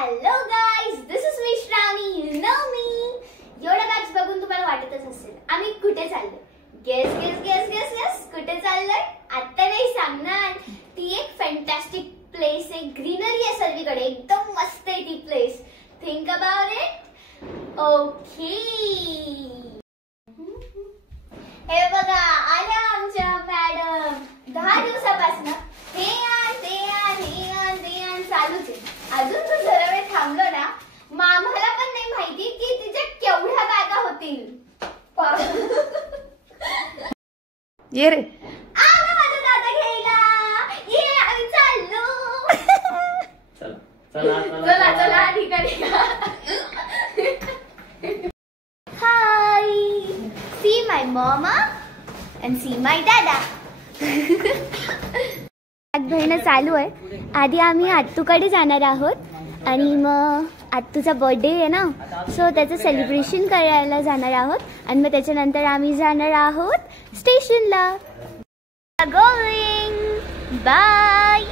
Hello guys, this is me Shravani. You know me. एवढा bags बघून तुम्हाला वाटतच असेल आम्ही कुठे चाललोय. Guess guess guess guess guess कुठे चाललोय आता नाही सांगणार. ती एक फॅन्टॅस्टिक प्लेस आहे, ग्रीनरी आहे सर्वीकडे, एकदम मस्त आहे ती place. Think about it. Okay, हे बघा आल्या आमच्या मॅडम. 10 दिवसापासून हे आण ते आण हे आण ते आण चालूच आहे. अजून जर जरा वेळ थांबलो ना, आम्हाला पण नाही माहिती की तिच्या केवढ्या बॅगा होतील. ये रे, आला माझा दादा घ्यायला. ये आम्ही चाललो. चला चला चला ठिकाणी. Hi, see my mama and see my dada. बहिण चालू आहे. आधी आम्ही आत्तूकडे जाणार आहोत आणि मग आत्तूचा बर्थडे आहे ना, सो त्याचं सेलिब्रेशन करायला जाणार आहोत आणि मग त्याच्यानंतर आम्ही जाणार आहोत स्टेशनला. Going by.